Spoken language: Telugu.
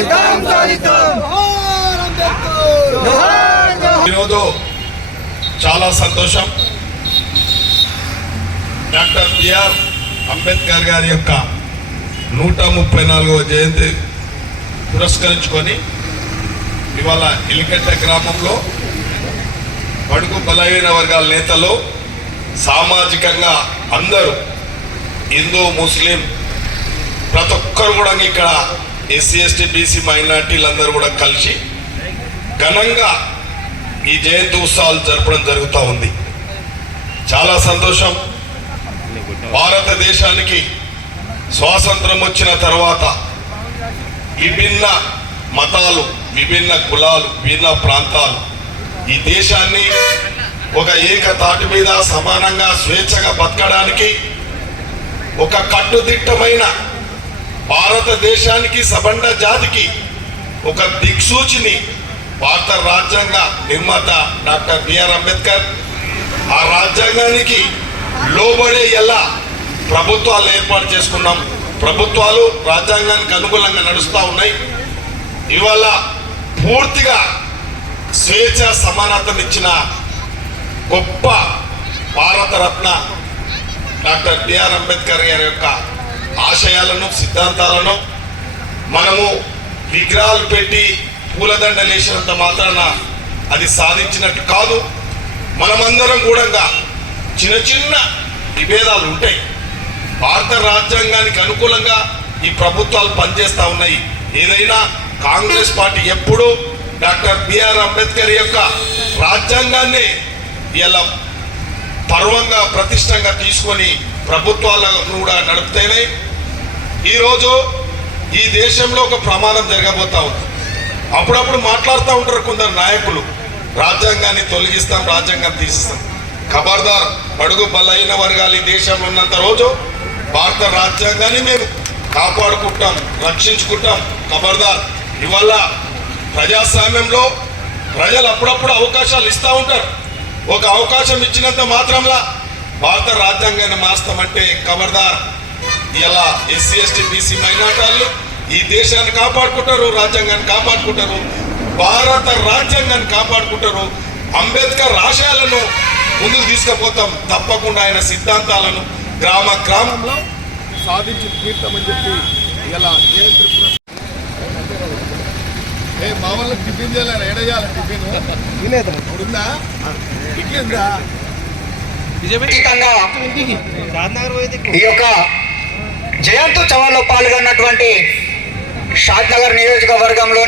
అంబేద్కర్ ఈరోజు చాలా సంతోషం. డాక్టర్ బిఆర్ అంబేద్కర్ గారి యొక్క నూట ముప్పై నాలుగవ జయంతి పురస్కరించుకొని ఇవాళ ఇలికట్ట గ్రామంలో బడుగు బలహీన వర్గాల నేతలు సామాజికంగా అందరూ హిందూ ముస్లిం ప్రతి ఒక్కరు కూడా ఇక్కడ ఎస్సీ ఎస్టీ బీసీ మైనార్టీలందరూ కూడా కలిసి ఘనంగా ఈ జయంతి ఉత్సవాలు జరపడం జరుగుతూ ఉంది. చాలా సంతోషం. భారతదేశానికి స్వాతంత్రం వచ్చిన తర్వాత విభిన్న మతాలు విభిన్న కులాలు విభిన్న ప్రాంతాలు ఈ దేశాన్ని ఒక ఏక తాటి మీద సమానంగా స్వేచ్ఛగా బతకడానికి ఒక కట్టుదిట్టమైన భారతదేశానికి సబండ జాతికి ఒక దిక్సూచిని భారత రాజ్యాంగ నిర్మాత డాక్టర్ బిఆర్ అంబేద్కర్. ఆ రాజ్యాంగానికి లోబడే ఎలా ప్రభుత్వాలు ఏర్పాటు చేసుకున్నాం. ప్రభుత్వాలు రాజ్యాంగానికి అనుకూలంగా నడుస్తూ ఉన్నాయి. ఇవాళ పూర్తిగా స్వేచ్ఛ సమానతనిచ్చిన గొప్ప భారతరత్న డాక్టర్ బిఆర్ అంబేద్కర్ గారి యొక్క ఆశయాలను సిద్ధాంతాలను మనము విగ్రహాలు పెట్టి పూలదండ వేసినంత మాత్రాన అది సాధించినట్టు కాదు. మనమందరం కూడా చిన్న చిన్న విభేదాలు ఉంటాయి. భారత రాజ్యాంగానికి అనుకూలంగా ఈ ప్రభుత్వాలు పనిచేస్తూ ఉన్నాయి. ఏదైనా కాంగ్రెస్ పార్టీ ఎప్పుడూ డాక్టర్ బిఆర్ అంబేద్కర్ యొక్క రాజ్యాంగాన్ని ఇలా పర్వంగా ప్రతిష్టంగా తీసుకొని ప్రభుత్వాలను కూడా నడుపుతేనే ఈరోజు ఈ దేశంలో ఒక ప్రమాదం జరగబోతా ఉంది. అప్పుడప్పుడు మాట్లాడుతూ ఉంటారు కొందరు నాయకులు. రాజ్యాంగాన్ని తొలగిస్తాం రాజ్యాంగం తీసిస్తాం. ఖబర్దార్ అడుగు బలైన వర్గాలు ఈ దేశంలో ఉన్నంత రోజు భారత రాజ్యాంగాన్ని మేము కాపాడుకుంటాం రక్షించుకుంటాం. ఖబర్దార్ ఇవల్ల ప్రజాస్వామ్యంలో ప్రజలు అప్పుడప్పుడు అవకాశాలు ఇస్తూ ఉంటారు. ఒక అవకాశం ఇచ్చినంత మాత్రంలా భారత రాజ్యాంగాన్ని మారుస్తామంటే ఖబర్దార్ ఇలా ఎస్సీ ఎస్టీ బీసీ మైనార్టీలు ఈ దేశాన్ని కాపాడుకుంటారు రాజ్యాంగాన్ని కాపాడుకుంటారు భారత రాజ్యాంగాన్ని కాపాడుకుంటారు అంబేద్కర్ ఆశయాలను ముందుకు తీసుకుపోతాం తప్పకుండా ఆయన సిద్ధాంతాలను గ్రామ గ్రామంలో సాధించి తీర్థమని చెప్పి ఇలా ఏ మా వాళ్ళకి టిఫిన్ చేయాలి ఎడ చేయాలి టిఫిన్? ఖచ్చితంగా ఈ యొక్క జయంతోత్సవాల్లో పాల్గొన్నటువంటి షాద్నగర్ నియోజకవర్గంలో